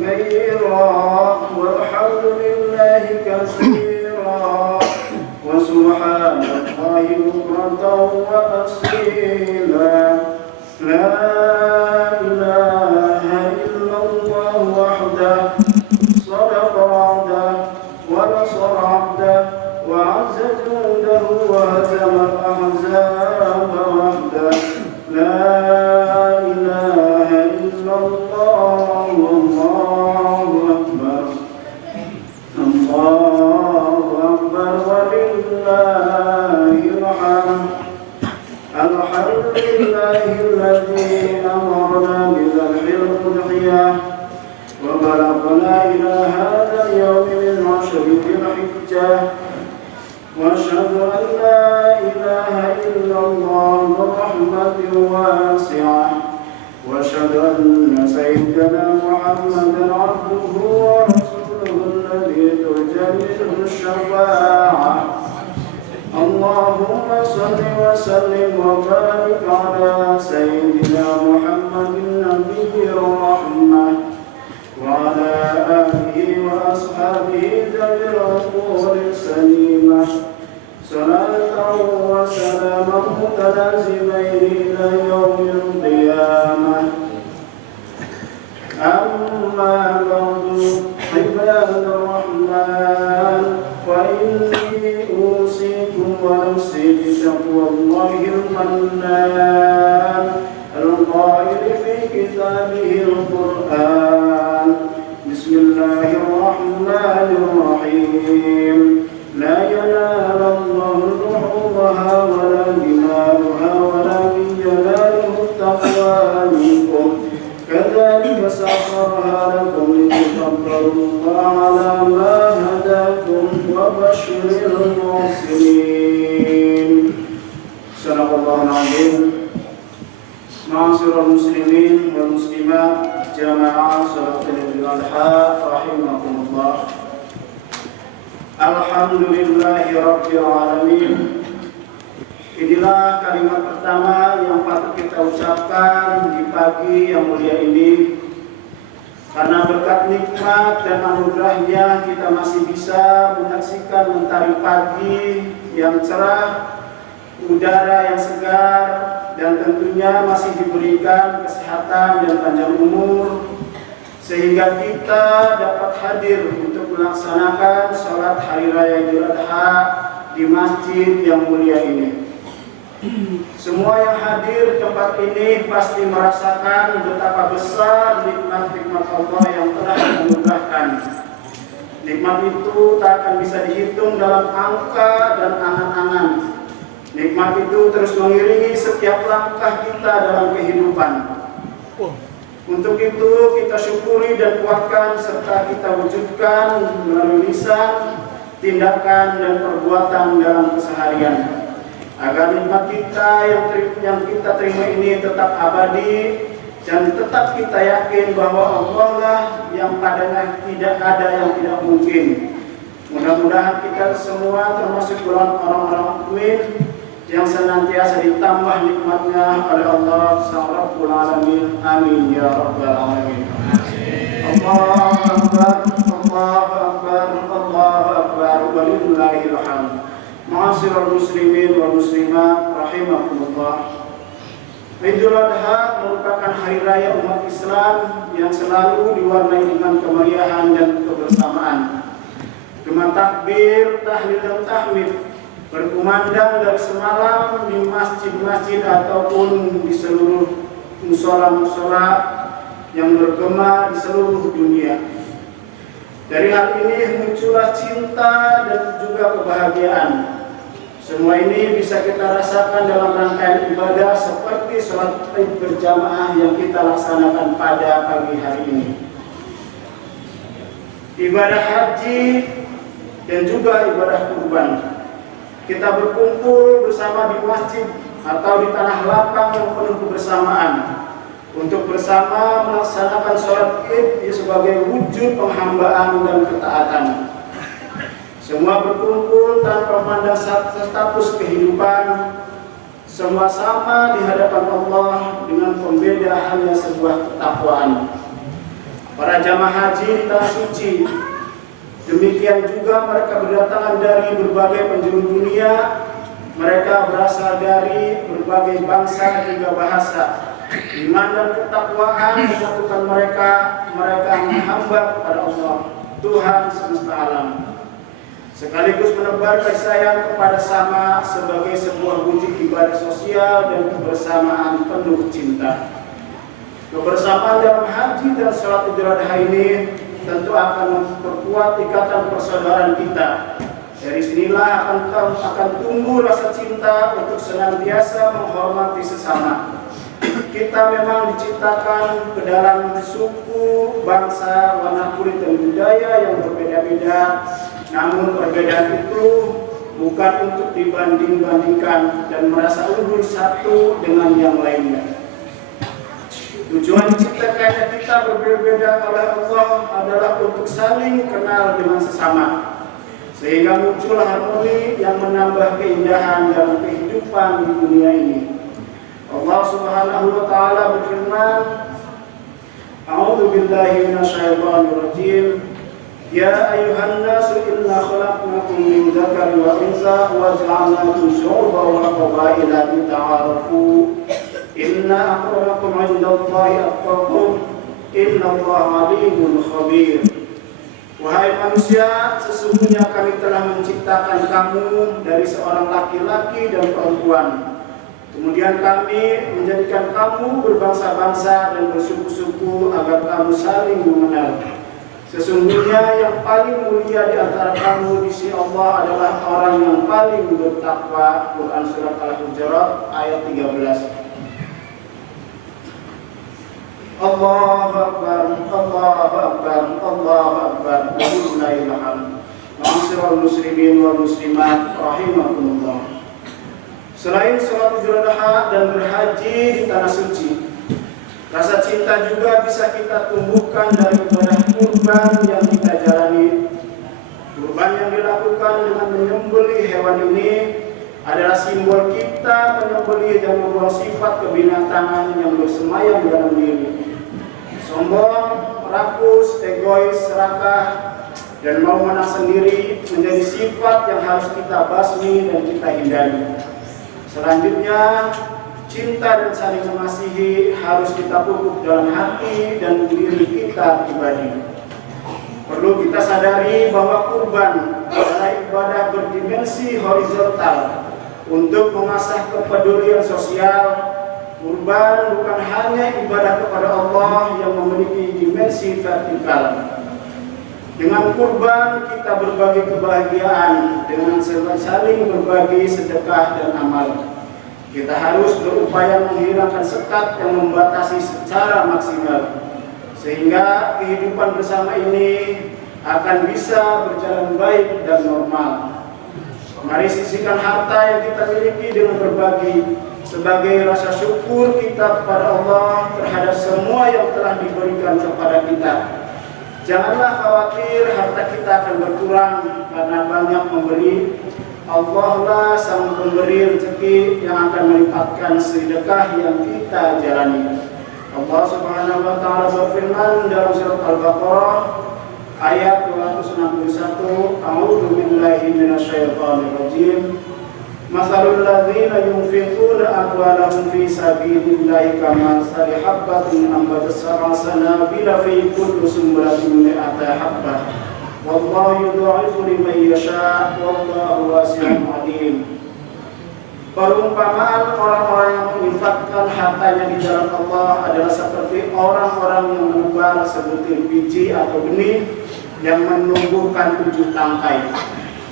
كثيرا والحمد لله كثيرا وسبحان الله بكرة وأصيلا لا إله إلا الله وحده صدق وعده ونصر عبده وعز جنده وهزم الأحزاب وحده لا إله إلا الله والله أكبر الله أكبر ولله الحمد الحمد لله الذي أمرنا بذبح الأضحية وبلغنا إلى هذا اليوم من عشر ذي الحجة وأشهد أن لا إله إلا الله برحمة واسعة وأشهد أن سيدنا محمدا عبده ورسوله الذي ترجى منه الشفاعة اللهم صل وسلم وبارك على سيدنا محمد النبي الرحمة وعلى آله وأصحابه ذوي العقول السليمة صلاة وسلاما متلازمين إلى يوم القيامة أما بعد عباد الرحمن فإني أوصيكم ونفسي بتقوى الله المنان القائل في كتابه القرآن بسم الله الرحمن الرحيم لا ينال الله لحومها ولا دماؤها ولكن يناله التقوى منكم كذلك سخرها لكم لتكبروا الله على ما هداكم وبشر المحسنين صدق الله العظيم معاشر المسلمين والمسلمات جماعة صلاة العيد الأضحى رحمكم الله Alhamdulillahi Rabbil Alamin. Inilah kalimat pertama yang patut kita ucapkan di pagi yang mulia ini. Karena berkat nikmat dan anugerahnya kita masih bisa menyaksikan mentari pagi yang cerah, udara yang segar, dan tentunya masih diberikan kesehatan dan panjang umur, sehingga kita dapat hadir untuk melaksanakan sholat Hari Raya Idul Adha di masjid yang mulia ini. Semua yang hadir di tempat ini pasti merasakan betapa besar nikmat-nikmat Allah yang telah menganugerahkan. Nikmat itu tak akan bisa dihitung dalam angka dan angan-angan. Nikmat itu terus mengiringi setiap langkah kita dalam kehidupan. Untuk itu kita syukuri dan kuatkan serta kita wujudkan melalui lisan, tindakan dan perbuatan dalam keseharian, agar nikmat kita yang kita terima ini tetap abadi dan tetap kita yakin bahwa Allah lah yang padanya tidak ada yang tidak mungkin. Mudah-mudahan kita semua termasuk golongan orang-orang mukmin yang senantiasa ditambah nikmatnya oleh Allah Sang Rabbul Alamin. Amin ya Rabbal Alamin. Allahu Akbar, Allahu Akbar, Allahu Akbar, walillahil hamd. Ma'asyiral muslimin wal muslimat rahimakumullah. Idul Adha merupakan hari raya umat Islam yang selalu diwarnai dengan kemeriahan dan kebersamaan. Gema takbir, tahlil dan tahmid berkumandang dari semalam di masjid-masjid ataupun di seluruh musola-musola yang bergema di seluruh dunia. Dari hal ini muncullah cinta dan juga kebahagiaan. Semua ini bisa kita rasakan dalam rangkaian ibadah seperti sholat Id berjamaah yang kita laksanakan pada pagi hari ini. Ibadah haji dan juga ibadah kurban. Kita berkumpul bersama di masjid atau di tanah lapang yang penuh kebersamaan untuk bersama melaksanakan sholat Id sebagai wujud penghambaan dan ketaatan. Semua berkumpul tanpa memandang status kehidupan. Semua sama di hadapan Allah dengan pembeda hanya sebuah ketakwaan. Para jamaah haji di tanah suci. Demikian juga mereka berdatangan dari berbagai penjuru dunia. Mereka berasal dari berbagai bangsa juga bahasa. Iman dan ketakwaan menyatukan mereka menghamba kepada Allah, Tuhan semesta alam. Sekaligus menebar kasih sayang kepada sama sebagai sebuah wujud ibadah sosial dan kebersamaan penuh cinta. Kebersamaan dalam haji dan sholat Idul Adha ini tentu akan memperkuat ikatan persaudaraan kita. Dari sinilah akan tumbuh rasa cinta untuk senantiasa menghormati sesama. Kita memang diciptakan ke dalam suku, bangsa, warna kulit dan budaya yang berbeda-beda. Namun perbedaan itu bukan untuk dibanding-bandingkan dan merasa unggul satu dengan yang lainnya. Tujuan diciptakannya kita berbeda-beda oleh Allah adalah untuk saling kenal dengan sesama, sehingga muncul harmoni yang menambah keindahan dalam kehidupan di dunia ini. Allah Subhanahu wa taala berfirman, A'udzu billahi minasyaitonir rajim. Ya ayyuhan nasu inna khalaqnakum min dzakarin wa untha wa ja'alnakum syu'uban wa qabaila lita'arafu. Inna akramakum 'indallahi atqakum. Innallaha 'alimun khabir. Wahai manusia, sesungguhnya kami telah menciptakan kamu dari seorang laki-laki dan perempuan. Kemudian kami menjadikan kamu berbangsa-bangsa dan bersuku-suku agar kamu saling mengenal. Sesungguhnya yang paling mulia di antara kamu di sisi Allah adalah orang yang paling bertakwa. Quran Surat Al-Hujurat ayat 13. Allahu Akbar, Allahu Akbar, Allahu Akbar. Bismillahirrahmanirrahim. Ma'asyiral muslimin wal muslimat rahimakumullah. Selain sholat Idul Adha dan berhaji di tanah suci, rasa cinta juga bisa kita tumbuhkan dari ibadah kurban yang kita jalani. Kurban yang dilakukan dengan menyembelih hewan ini adalah simbol kita menyembelih dan membuang sifat kebinatangan yang bersemayam dalam diri. Sombong, rakus, egois, serakah, dan mau menang sendiri menjadi sifat yang harus kita basmi dan kita hindari. Selanjutnya, cinta dan saling mengasihi harus kita pupuk dalam hati dan diri kita pribadi. Perlu kita sadari bahwa kurban adalah ibadah berdimensi horizontal untuk mengasah kepedulian sosial. Kurban bukan hanya ibadah kepada Allah yang memiliki dimensi vertikal. Dengan kurban kita berbagi kebahagiaan, dengan saling berbagi sedekah dan amal. Kita harus berupaya menghilangkan sekat yang membatasi secara maksimal, sehingga kehidupan bersama ini akan bisa berjalan baik dan normal. Mari sisihkan harta yang kita miliki dengan berbagi sebagai rasa syukur kita kepada Allah terhadap semua yang telah diberikan kepada kita. Janganlah khawatir harta kita akan berkurang karena banyak memberi. Allah lah sang pemberi rezeki yang akan melipatkan sedekah yang kita jalani. Allah Subhanahu wa taala berfirman dalam surat Al-Baqarah ayat 261, A'udzu billahi minasyaitonir rajim. Masalul ladzina yunfiquna amwalahum fi sabilillahi kamathali habbatin ambatat sab'a sanabila fi kulli sunbulatin mi'ata habbah. Wallahu yudha'ifu liman yasha' wallahu wasi'un 'alim. Perumpamaan orang-orang yang menginfakkan hartanya di jalan Allah adalah seperti orang-orang yang menebar sebutir biji atau benih yang menumbuhkan 7 tangkai.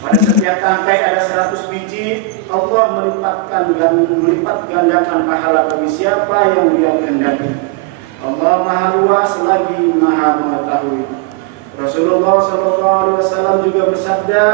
Pada setiap tangkai ada 100 biji. Allah melipat gandakan pahala bagi siapa yang Dia kehendaki. Allah Maha Luas lagi Maha Mengetahui. Rasulullah SAW juga bersabda,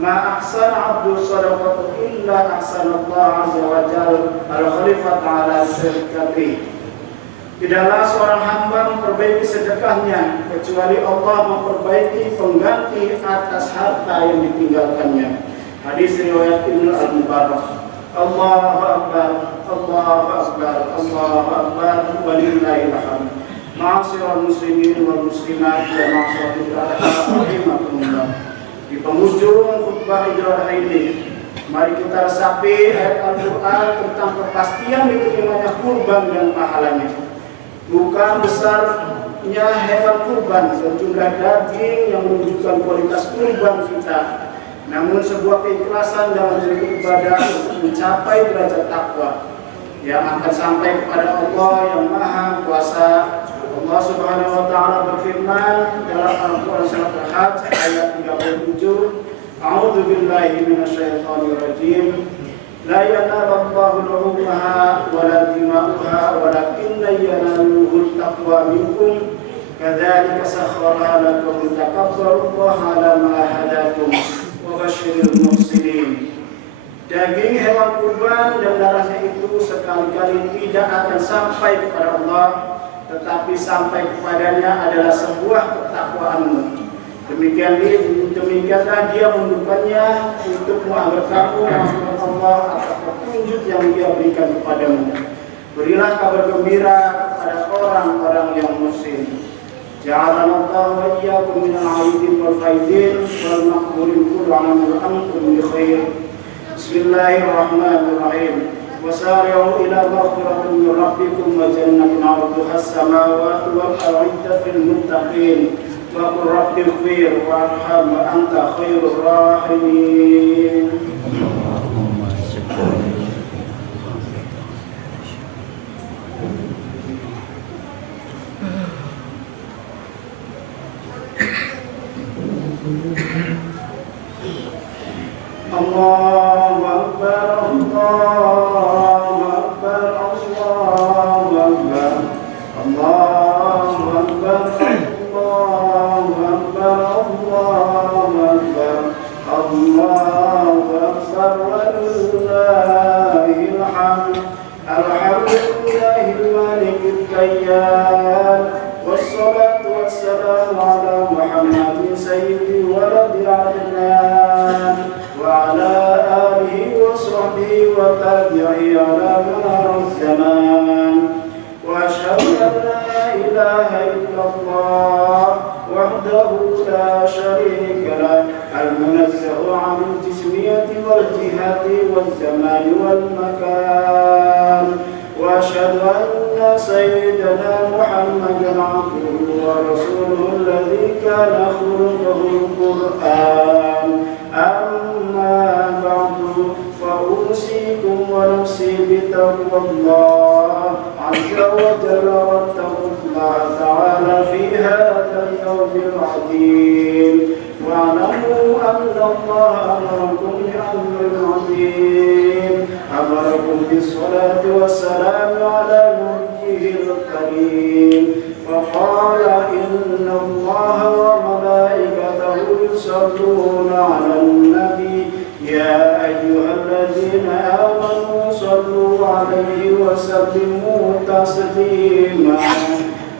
Ma ahsan abdu sadaqatu illa ahsanallahu azza wa jalla al-khalifat ala sedekati. Tidaklah seorang hamba memperbaiki sedekahnya kecuali Allah memperbaiki pengganti atas harta yang ditinggalkannya. Hadis riwayat Ibnu Al-Mubarak. Allahu Akbar, Allahu Akbar, Allahu Akbar, walillahil hamd. Ma'asyiral muslimin wal muslimat wa ma'asyiral rahimakumullah. Di penghujung khutbah Idul Adha ini, mari kita resapi ayat Al-Quran tentang kepastian diterimanya kurban dan pahalanya. Bukan besarnya hewan kurban dan jumlah daging yang menunjukkan kualitas kurban kita, namun sebuah keikhlasan dalam diri ibadah untuk mencapai derajat takwa yang akan sampai kepada Allah yang Maha Kuasa. Allah Subhanahu wa taala berfirman dalam Al-Qur'an surat Al-Hajj ayat 37, A'udzu billahi minasyaitonir rajim. La yanalallahu luhumaha wa la dima'uha walakinna yanaluhu taqwa minkum. Kadzalika sakhkharaha lakum litakabbarullaha 'ala ma hadakum wa basyiril muhsinin. Daging hewan kurban dan darahnya itu sekali-kali tidak akan sampai kepada Allah, tetapi sampai kepadanya adalah sebuah ketakwaanmu. Demikianlah dia menunjukkannya untukmu agar kamu masuk Allah atas petunjuk yang dia berikan kepadamu. Berilah kabar gembira kepada orang-orang yang muslim. Ja'alana Allah wa iyyakum minal 'aidin wal faidin wal maqburin kullu 'amin wa antum bi khair. Bismillahirrahmanirrahim. Wasari'u ila maghfiratin min rabbikum wa jannatin 'arduha as-samawati wal ardu lil muttaqin. Wa qur rabbighfir warham wa anta khairur rahimin. Allahu Akbar, Allahu Akbar, Allahu Akbar, Allahu Akbar, Allahu Akbar, Allahu Akbar, Allahu Akbar, walillahil hamd. Alhamdulillahil malikil qayyum. Wassalatu wassalamu ala Muhammadin sayyidil waladi adnan وعلى آله وصحبه وتابعه على مر الزمان وأشهد أن لا إله إلا الله وحده لا شريك له المنزه عن الجسمية والجهة والزمان والمكان وأشهد أن سيدنا محمدا عبده ورسوله الذي كان خلقه القرآن. أما بعد فأوصيكم ونفسي بتقوى الله عز وجل واتقوا الله تعالى في هذا اليوم العظيم واعلموا أن الله أمركم بأمر عظيم أمركم بالصلاة والسلام على نبيه الكريم فقال إن الله وملائكته يصلون على النبي يا أيها الذين آمنوا صلوا عليه وسلموا تسليما.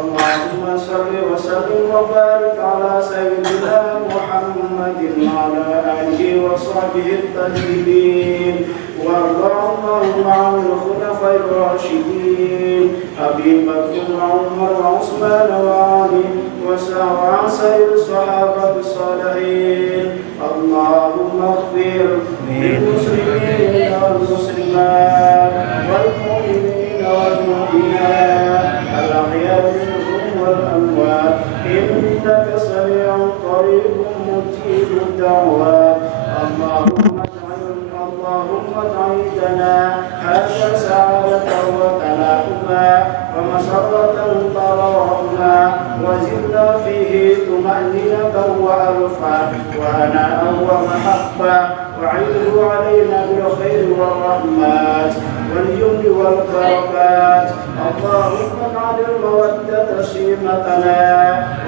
اللهم صل وسلم وبارك على سيدنا محمد وعلى آله وصحبه الطيبين وارض اللهم عن الخلفاء الراشدين أبي بكر وعمر وعثمان وعلي وعن سائر الصحابة الصالحين. اللهم اغفر للمسلمين والمسلمات والمؤمنين والمؤمنات الأحياء منهم والأموات إنك سميع قريب مجيب الدعوات. اللهم اجعل عيدنا هذا سعادة وتلاحما ومسرة تراحما وزدنا فيه طمأنينة وألفا وهناء ومحبة وعيده علينا بالخير والرحمات واليمن والبركات. اللهم اجعل المودة شيمتنا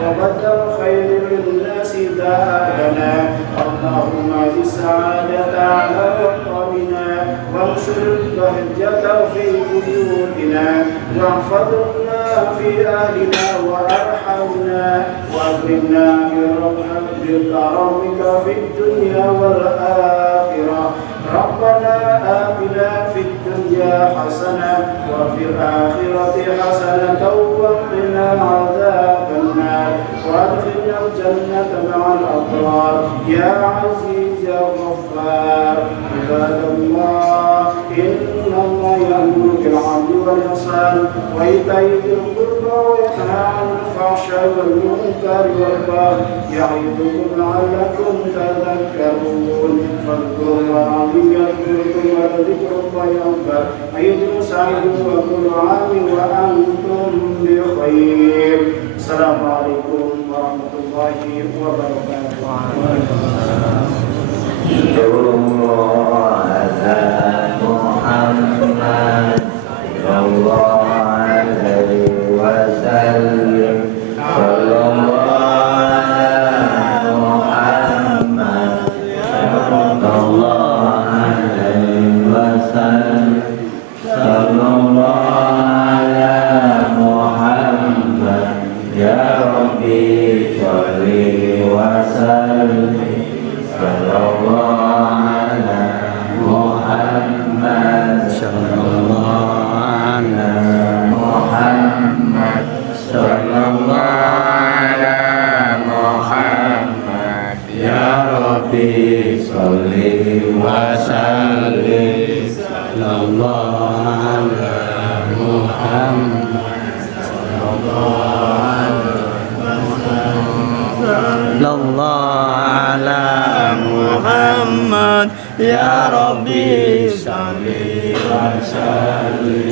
وبدل الخير للناس داءنا. اللهم اجعل السعادة على وطننا وانشر البهجة في بيوتنا واحفظنا في أهلنا وأرحمنا وأكرمنا بكرمك في الدنيا والآخرة. ربنا آتنا في الدنيا حسنة وفي الآخرة حسنة وقنا عذاب النار وادخلنا الجنة مع الأبرار يا عزيز يا غفار عباد الله إن الله يأمر بالعدل والإحسان وإيتاء ذي القربى وينهى عن الفحشاء والمنكر والبغي يعظكم لعلكم تذكرون فاذكروا الله يذكركم ولذكر الله أكبر أيها سعيد وكل عام وأنتم بخير. السلام عليكم ورحمة الله وبركاته. Muhammad sallallahu alaihi wasallam sallallahu Muhammad sallallahu alaihi wasallam sallallahu Muhammad ya Rabbi sholli wa sallim sallallahu Ya Rabbi salli wa sallim